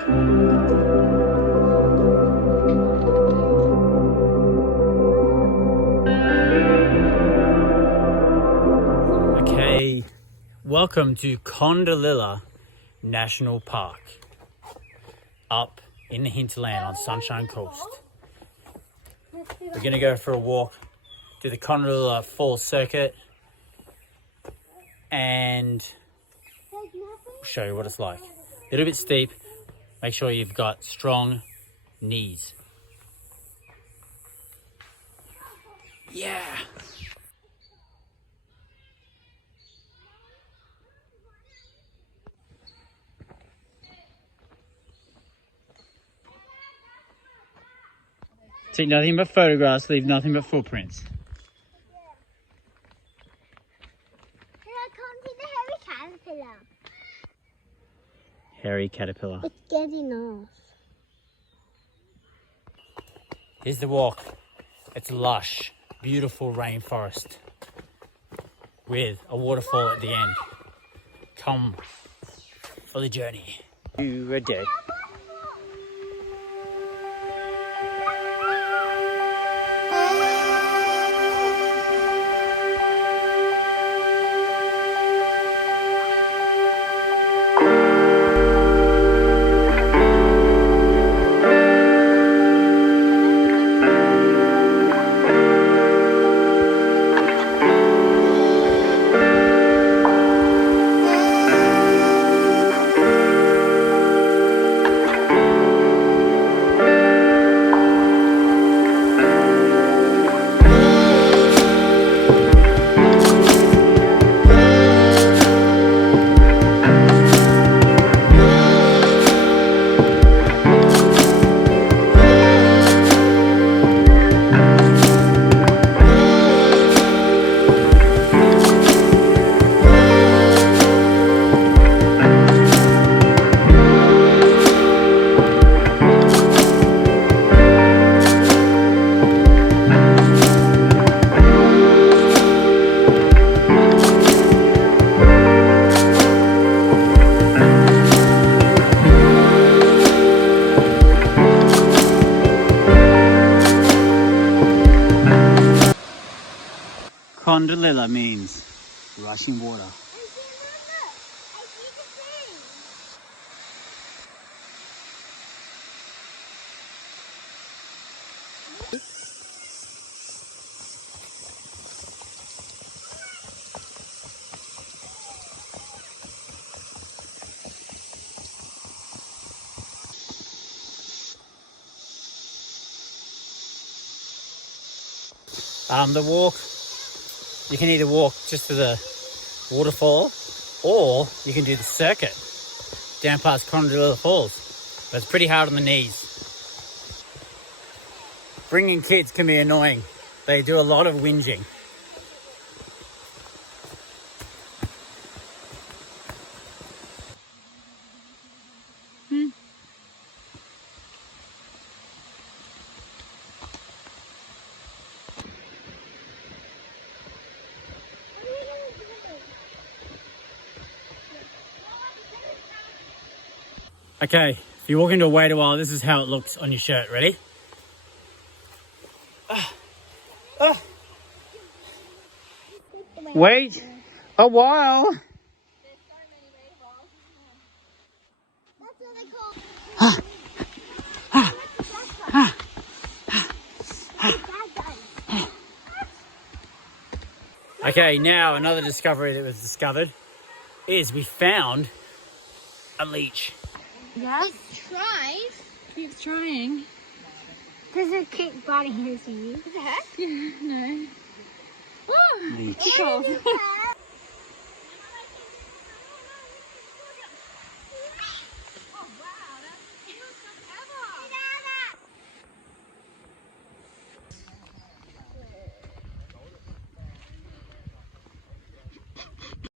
Okay, welcome to Kondalilla National Park, up in the hinterland on Sunshine Coast. We're going to go for a walk to the Kondalilla Falls circuit and show you what it's like. A little bit steep. Make sure you've got strong knees. Yeah. Take nothing but photographs, leave nothing but footprints. Can I come to the hairy caterpillar? Hairy caterpillar. It's getting off. Here's the walk. It's lush, beautiful rainforest with a waterfall at the end. Come for the journey. You are dead. Kondalilla means rushing water. The walk, you can either walk just to the waterfall or you can do the circuit down past Kondalilla Falls. But it's pretty hard on the knees. Bringing kids can be annoying. They do a lot of whinging. Okay, if you're walking to wait a while, this is how it looks on your shirt. Ready? Wait a while. There's so many rainbows. That's what they call. Okay, now another discovery that was discovered is we found a leech. Yeah. It tries. Keeps trying. Does it keep biting into you? Is it her? Yeah, no. Leech. Tickles.